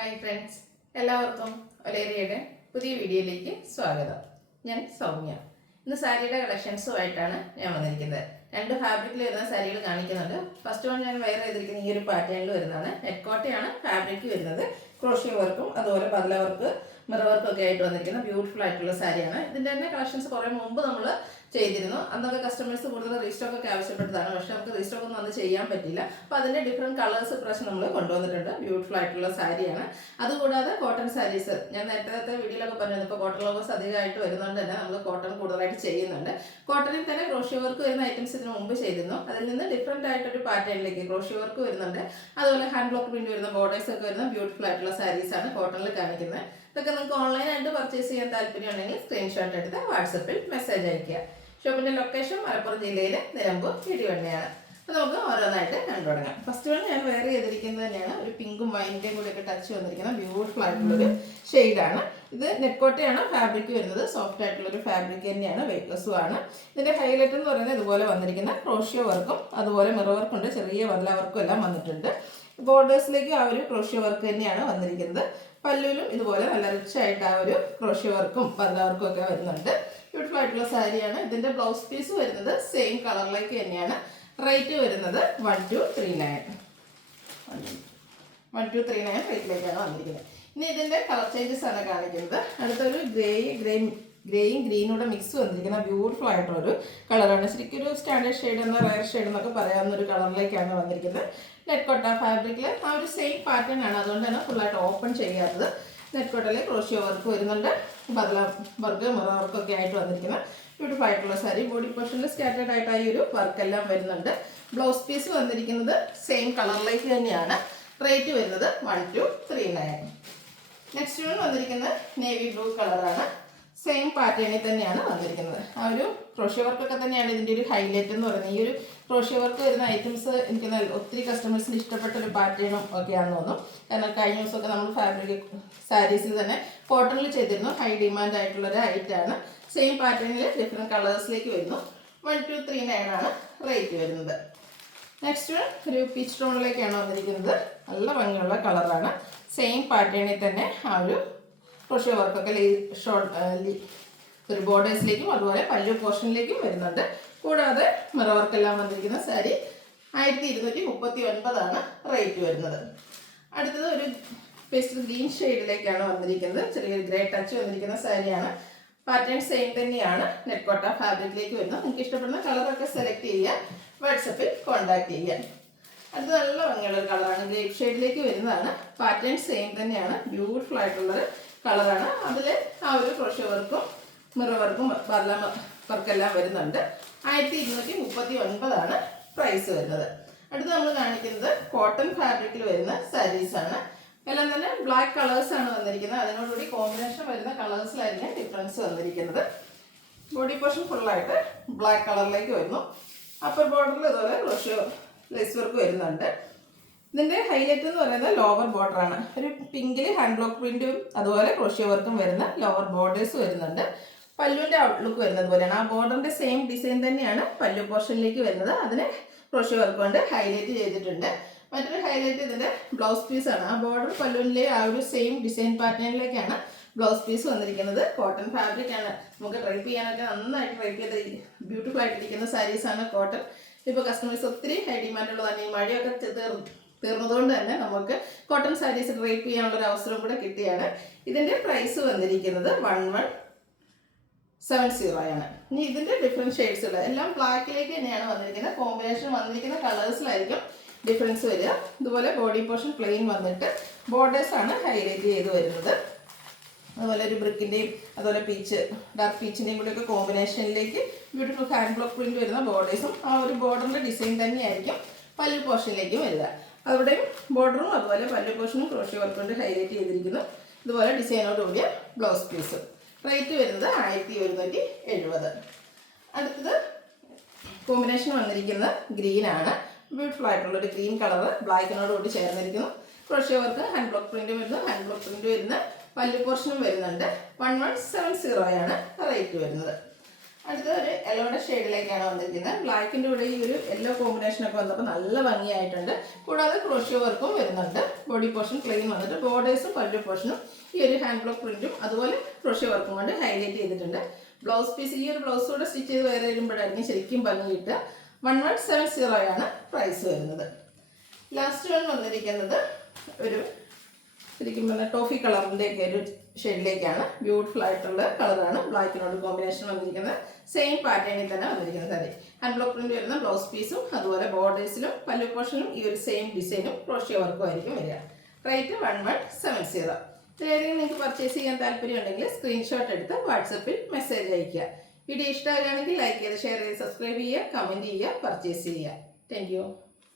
Hi friends, എല്ലാവർക്കും ഒലേരിയയുടെ പുതിയ വീഡിയോയിലേക്ക് സ്വാഗതം. ഞാൻ സൗമ്യ. ഇന്ന് സാരിയുടെ കളക്ഷൻസുമായിട്ടാണ് ഞാൻ വന്നിരിക്കുന്നത്. രണ്ട് ഫാബ്രിക്കിൽ വരുന്ന സാരികൾ കാണിക്കുന്നുണ്ട്. ഫസ്റ്റ് വൺ ഞാൻ വെയർ ചെയ്തിരിക്കുന്ന ഈ ഒരു പാറ്റേണിൽ വരുന്നതാണ്. നെറ്റ് കോട്ടയാണ് ഫാബ്രിക് വരുന്നത്. ക്രോഷ്യ വർക്കും അതുപോലെ ബദല വർക്ക്, മിറർ വർക്കും ഒക്കെ ആയിട്ട് വന്നിരിക്കുന്ന ബ്യൂട്ടിഫുൾ ആയിട്ടുള്ള സാരിയാണ്. ഇതിൻ്റെ തന്നെ കളക്ഷൻസ് കുറേ മുമ്പ് നമ്മൾ ചെയ്തിരുന്നു. അന്നൊക്കെ കസ്റ്റമേഴ്സ് കൂടുതൽ റീസ്റ്റോക്ക് ഒക്കെ ആവശ്യപ്പെട്ടതാണ്. പക്ഷെ നമുക്ക് റീസ്റ്റോക്ക് ഒന്നും അന്ന് ചെയ്യാൻ പറ്റില്ല. അപ്പോൾ അതിൻ്റെ ഡിഫറെൻറ്റ് കളേഴ്സ് ഇപ്രാവശ്യം നമ്മൾ കൊണ്ടുവന്നിട്ടുണ്ട്. ബ്യൂട്ടിഫുൾ ആയിട്ടുള്ള സാരിയാണ്. അതുകൂടാതെ കോട്ടൺ സാരീസ് ഞാൻ നേരത്തെ വീഡിയോയിലൊക്കെ പറഞ്ഞിരുന്നു. ഇപ്പോൾ കോട്ടൺ ലോഗോസ് അധികമായിട്ട് വരുന്നതുകൊണ്ട് തന്നെ നമ്മൾ കോട്ടൺ കൂടുതലായിട്ട് ചെയ്യുന്നുണ്ട്. കോട്ടണിൽ തന്നെ ക്രോഷ്യ വർക്ക് വരുന്ന ഐറ്റംസ് ഇതിന് മുമ്പ് ചെയ്തിരുന്നു. അതിൽ നിന്ന് ഡിഫറെൻ്റ് ആയിട്ടൊരു പാറ്റേണിലേക്ക് ക്രോഷ്യ വർക്ക് വരുന്നുണ്ട്. അതുപോലെ ഹാൻഡ് ബ്ലോക്ക് പ്രിന്റ് വരുന്ന ബോർഡേഴ്സ് ഒക്കെ വരുന്ന ബ്യൂട്ടിഫുൾ ആയിട്ടുള്ള സാരീസാണ് കോട്ടണിൽ കാണിക്കുന്നത്. ഇതൊക്കെ നിങ്ങൾക്ക് ഓൺലൈനായിട്ട് പർച്ചേസ് ചെയ്യാൻ താല്പര്യമുണ്ടെങ്കിൽ സ്ക്രീൻഷോട്ട് എടുത്ത് വാട്സപ്പിൽ മെസ്സേജ് അയയ്ക്കുക. ഷോപ്പിൻ്റെ ലൊക്കേഷൻ മലപ്പുറം ജില്ലയിലെ നിലമ്പൂർ ഇടിവണ്ണയാണ്. അപ്പോൾ നമുക്ക് ഓരോന്നായിട്ട് കണ്ടു തുടങ്ങാം. ഫസ്റ്റ് വൺ ഞാൻ വെയർ ചെയ്തിരിക്കുന്നത് തന്നെയാണ്. ഒരു പിങ്കും വൈൻ്റെയും കൂടെയൊക്കെ ടച്ച് വന്നിരിക്കുന്ന ബ്യൂട്ടിഫുൾ ആയിട്ടുള്ളൊരു ഷെയ്ഡാണ്. ഇത് നെക്കോട്ടയാണ് ഫാബ്രിക് വരുന്നത്. സോഫ്റ്റ് ആയിട്ടുള്ളൊരു ഫാബ്രിക് തന്നെയാണ്, വെയ്റ്റ്ലെസ്സും ആണ്. ഇതിൻ്റെ ഹൈലൈറ്റ് എന്ന് പറയുന്നത് ഇതുപോലെ വന്നിരിക്കുന്ന ക്രോഷ്യ വർക്കും അതുപോലെ മിറർ വർക്കുണ്ട്, ചെറിയ ബദല വർക്കും എല്ലാം വന്നിട്ടുണ്ട്. ബോർഡേഴ്സിലേക്ക് ആ ഒരു ക്രോഷ്യ വർക്ക് തന്നെയാണ് വന്നിരിക്കുന്നത്. പല്ലുവിലും ഇതുപോലെ നല്ല റിച്ച് ആയിട്ട് ആ ഒരു ക്രോഷ്യ വർക്കും ബദല വർക്കും ഒക്കെ വരുന്നുണ്ട്. ബ്യൂട്ടിഫുൾ ആയിട്ടുള്ള സാരിയാണ്. ഇതിൻ്റെ ബ്ലൗസ് പീസ് വരുന്നത് സെയിം കളറിലേക്ക് തന്നെയാണ്. റേറ്റ് വരുന്നത് 1239 റേറ്റിലേക്കാണ് വന്നിരിക്കുന്നത്. ഇനി ഇതിൻ്റെ കളർ ചേഞ്ചസ് ആണ് കാണിക്കുന്നത്. അടുത്തൊരു ഗ്രേയും ഗ്രീനൂടെ മിക്സ് വന്നിരിക്കുന്ന ബ്യൂട്ടിഫുൾ ആയിട്ടുള്ളൊരു കളറാണ്. ശരിക്കും ഒരു സ്റ്റാൻഡേർഡ് ഷെയ്ഡ് എന്ന റയർ ഷെയ്ഡ് എന്നൊക്കെ പറയാവുന്ന ഒരു കളറിലേക്കാണ് വന്നിരിക്കുന്നത്. നെറ്റ് കോട്ട ഫാബ്രിക്കിൽ ആ ഒരു സെയിം പാറ്റേൺ ആണ്, അതുകൊണ്ട് തന്നെ ഫുള്ളായിട്ട് ഓപ്പൺ ചെയ്യാത്തത്. നെറ്റ് കോട്ടയിൽ ക്രോഷ്യ വർക്ക് വരുന്നുണ്ട്, ബദല വർക്ക്, മിറർ വർക്കൊക്കെ ആയിട്ട് വന്നിരിക്കുന്ന ബ്യൂട്ടിഫുൾ ആയിട്ടുള്ള സാരി. ബോഡി പോർഷനിൽ സ്കാറ്റേർഡ് ആയിട്ട് ഈ ഒരു വർക്കെല്ലാം വരുന്നുണ്ട്. ബ്ലൗസ് പീസ് വന്നിരിക്കുന്നത് സെയിം കളറിലേക്ക് തന്നെയാണ്. റേറ്റ് വരുന്നത് 1239. നെക്സ്റ്റ് വൺ വന്നിരിക്കുന്നത് നേവി ബ്ലൂ കളറാണ്. സെയിം പാറ്റേണിൽ തന്നെയാണ് വന്നിരിക്കുന്നത്. ആ ഒരു ക്രോഷ്യ വർക്കൊക്കെ തന്നെയാണ് ഇതിൻ്റെ ഒരു ഹൈലൈറ്റ് എന്ന് പറയുന്നത്. ഈ ഒരു ക്രോഷ്യ വർക്ക് വരുന്ന ഐറ്റംസ് എനിക്ക് ഒത്തിരി കസ്റ്റമേഴ്സിന് ഇഷ്ടപ്പെട്ട ഒരു പാറ്റേണും ഒക്കെയാണെന്ന് തോന്നുന്നു. കാരണം കഴിഞ്ഞ ദിവസമൊക്കെ നമ്മൾ ഫാബ്രിക് സാരീസിൽ തന്നെ കോട്ടണിൽ ചെയ്തിരുന്നു. ഹൈ ഡിമാൻഡ് ആയിട്ടുള്ളൊരു ഐറ്റമാണ്. സെയിം പാറ്റേണിൽ ഡിഫറെൻറ്റ് കളേഴ്സിലേക്ക് വരുന്നു. 1239 ആണ് റേറ്റ് വരുന്നത്. നെക്സ്റ്റ് ഒരു പീച്ച് ടോണിലേക്കാണ് വന്നിരിക്കുന്നത്. നല്ല ഭംഗിയുള്ള കളറാണ്. സെയിം പാറ്റേണിൽ തന്നെ ആ ഒരു ക്രോഷ്യ വർക്കൊക്കെ ഒരു ബോർഡേഴ്സിലേക്കും അതുപോലെ പല്ലു പോർഷനിലേക്കും വരുന്നുണ്ട്. കൂടാതെ മിറർ വർക്കെല്ലാം വന്നിരിക്കുന്ന സാരി 1239 റേറ്റ് വരുന്നത്. അടുത്തത് ഒരു പേസ്റ്റൽ ഗ്രീൻ ഷെയ്ഡിലേക്കാണ് വന്നിരിക്കുന്നത്. ചെറിയൊരു ഗ്രേ ടച്ച് വന്നിരിക്കുന്ന സാരിയാണ്. പാറ്റേൺ സെയിം തന്നെയാണ്. നെറ്റ് കോട്ട ഫാബ്രിക്കിലേക്ക് വരുന്നത്. നിങ്ങൾക്ക് ഇഷ്ടപ്പെടുന്ന കളറൊക്കെ സെലക്ട് ചെയ്യുക, വാട്സപ്പിൽ കോൺടാക്ട് ചെയ്യുക. അത് നല്ല ഭംഗിയുള്ള കളറാണ്. ഗ്രേപ്പ് ഷെയ്ഡിലേക്ക് വരുന്നതാണ്. പാറ്റേൺ സെയിം തന്നെയാണ്. ബ്യൂട്ടിഫുൾ ആയിട്ടുള്ളൊരു കളറാണ്. അതിൽ ആ ഒരു ക്രോഷ്യ വർക്കും മിറർ വർക്കും ബദല വർക്കെല്ലാം വരുന്നുണ്ട്. 1239 പ്രൈസ് വരുന്നത്. അടുത്ത് നമ്മൾ കാണിക്കുന്നത് കോട്ടൺ ഫാബ്രിക്കിൽ വരുന്ന സാരീസാണ്. എല്ലാം തന്നെ ബ്ലാക്ക് കളേഴ്സാണ് വന്നിരിക്കുന്നത്. അതിനോടുകൂടി കോമ്പിനേഷൻ വരുന്ന കളേഴ്സിലായിരിക്കും ഡിഫറൻസ് വന്നിരിക്കുന്നത്. ബോഡി പോർഷൻ ഫുള്ളായിട്ട് ബ്ലാക്ക് കളറിലേക്ക് വരുന്നു. അപ്പർ ബോർഡറിൽ ഇതുപോലെ ക്രോഷ്യ ലേസ് വർക്ക് വരുന്നുണ്ട്. ഇതിൻ്റെ ഹൈലൈറ്റ് എന്ന് പറയുന്നത് ലോവർ ബോർഡറാണ്. ഒരു പിങ്കിൽ ഹാൻഡ് ബ്ലോക്ക് പ്രിന്റും അതുപോലെ ക്രോഷ്യ വർക്കും വരുന്ന ലോവർ ബോർഡേഴ്സ് വരുന്നുണ്ട്. പല്ലുവിൻ്റെ ഔട്ട്ലുക്ക് വരുന്നത് പോലെയാണ്. ആ ബോർഡറിൻ്റെ സെയിം ഡിസൈൻ തന്നെയാണ് പല്ലു പോർഷനിലേക്ക് വരുന്നത്. അതിന് ക്രോഷ്യ വർക്ക് കൊണ്ട് ഹൈലൈറ്റ് ചെയ്തിട്ടുണ്ട്. മറ്റൊരു ഹൈലൈറ്റ് ഇതിൻ്റെ ബ്ലൗസ് പീസാണ്. ആ ബോർഡർ പല്ലുവിലെ ആ ഒരു സെയിം ഡിസൈൻ പാറ്റേണിലേക്കാണ് ബ്ലൗസ് പീസ് വന്നിരിക്കുന്നത്. കോട്ടൺ ഫാബ്രിക് ആണ്. നമുക്ക് ഡ്രൈപ്പ് ചെയ്യാനൊക്കെ നന്നായിട്ട് ഡ്രൈപ്പ് ചെയ്ത് ബ്യൂട്ടിഫുൾ ആയിട്ടിരിക്കുന്ന സാരീസാണ് കോട്ടൺ. ഇപ്പോൾ കസ്റ്റമേഴ്സ് ഒത്തിരി ഹൈ ഡിമാൻഡുള്ളതാണ്. ഈ മഴയൊക്കെ തീർന്നതുകൊണ്ട് തന്നെ നമുക്ക് കോട്ടൺ സാരീസ് ഡ്രൈപ്പ് ചെയ്യാനുള്ളൊരു അവസരം കൂടെ കിട്ടിയാണ്. ഇതിൻ്റെ പ്രൈസ് വന്നിരിക്കുന്നത് 1170 ഇനി ഇതിൻ്റെ ഡിഫറെൻറ്റ് ഷെയ്ഡ്സ് ഉള്ളത് എല്ലാം ബ്ലാക്കിലേക്ക് തന്നെയാണ് വന്നിരിക്കുന്നത്. കോമ്പിനേഷൻ വന്നിരിക്കുന്ന കളേഴ്സിലായിരിക്കും ഡിഫറൻസ് വരിക. ഇതുപോലെ ബോഡി പോർഷൻ പ്ലെയിൻ വന്നിട്ട് ബോർഡേഴ്സാണ് ഹൈലൈറ്റ് ചെയ്ത് വരുന്നത്. അതുപോലെ ഒരു ബ്രിക്കിൻ്റെയും അതുപോലെ ഡാർക്ക് പീച്ചിൻ്റെയും കൂടെയൊക്കെ കോമ്പിനേഷനിലേക്ക് ബ്യൂട്ടിഫുൾ ഹാൻഡ് ബ്ലോക്ക് പ്രിന്റ് വരുന്ന ബോർഡേഴ്സും ആ ഒരു ബോർഡറിൻ്റെ ഡിസൈൻ തന്നെയായിരിക്കും പല്ലു പോർഷനിലേക്ക് വരിക. അവിടെയും ബോർഡറും അതുപോലെ പല്ലു പോർഷനും ക്രോഷ്യ വർക്ക് കൊണ്ട് ഹൈലൈറ്റ് ചെയ്തിരിക്കുന്നു. ഇതുപോലെ ഡിസൈനോട് കൂടിയ ബ്ലൗസ് പീസ്. റേറ്റ് വരുന്നത് 1170. അടുത്തത് കോമ്പിനേഷൻ വന്നിരിക്കുന്നത് ഗ്രീനാണ്. ബ്യൂട്ടിഫുൾ ആയിട്ടുള്ളൊരു ഗ്രീൻ കളർ ബ്ലാക്കിനോട് കൂടി ചേർന്നിരിക്കുന്നു. Crochet work hand block print വരുന്നു. ഹാൻഡ് ബ്ലോക്ക് പ്രിന്റ് വരുന്ന പല്ലു പോർഷനും വരുന്നുണ്ട്. 1170 റേറ്റ് വരുന്നത്. അടുത്ത ഒരു യെല്ലോയുടെ ഷെയ്ഡിലേക്കാണ് വന്നിരിക്കുന്നത്. ബ്ലാക്കിൻ്റെ കൂടെ ഈ ഒരു യെല്ലോ കോമ്പിനേഷനൊക്കെ വന്നപ്പോൾ നല്ല ഭംഗിയായിട്ടുണ്ട്. കൂടാതെ ക്രോഷ്യോ വർക്കും വരുന്നുണ്ട്. ബോഡി പോർഷൻ പ്ലെയിൻ വന്നിട്ട് ബോർഡേഴ്സും പല്ലു പോർഷനും ഈ ഒരു ഹാൻഡ് ബ്ലോക്ക് പ്രിന്റും അതുപോലെ ക്രോഷ്യോ വർക്കും കൊണ്ട് ഹൈലൈറ്റ് ചെയ്തിട്ടുണ്ട്. ബ്ലൗസ് പീസ് ഈ ഒരു ബ്ലൗസ് കൂടെ സ്റ്റിച്ച് ചെയ്ത് വേറെ വരുമ്പോഴായിരിക്കും ശരിക്കും ഭംഗി കിട്ടുക. 1170 പ്രൈസ് വരുന്നത്. ലാസ്റ്റ് വൺ വന്നിരിക്കുന്നത് ഒരു ശരിക്കും പറഞ്ഞാൽ ടോഫി കളറിൻ്റെ ഒക്കെ ഒരു ഷെയ്ഡിലേക്കാണ്. ബ്യൂട്ടിഫുൾ ആയിട്ടുള്ള കളറാണ്. ബ്ലാക്കിനോട് കോമ്പിനേഷൻ വന്നിരിക്കുന്നത്. സെയിം പാറ്റേണിൽ തന്നെ വന്നിരിക്കുന്ന സാരി. ഹാൻഡ് ബ്ലോക്ക് പ്രിന്റ് വരുന്ന ബ്ലൗസ് പീസും അതുപോലെ ബോർഡേഴ്സിലും പല്ലു പോർഷനും ഈ ഒരു സെയിം ഡിസൈനും ക്രോഷ്യോ വർക്കും ആയിരിക്കും വരിക. റേറ്റ് 1170. ഏതെങ്കിലും നിങ്ങൾക്ക് പർച്ചേസ് ചെയ്യാൻ താല്പര്യം ഉണ്ടെങ്കിൽ സ്ക്രീൻഷോട്ട് എടുത്ത് വാട്സപ്പിൽ മെസ്സേജ് അയയ്ക്കുക. വീഡിയോ ഇഷ്ടമാകുകയാണെങ്കിൽ ലൈക്ക് ചെയ്ത് ഷെയർ ചെയ്ത് സബ്സ്ക്രൈബ് ചെയ്യുക, കമൻറ്റ് ചെയ്യുക, പർച്ചേസ് ചെയ്യുക. Thank you.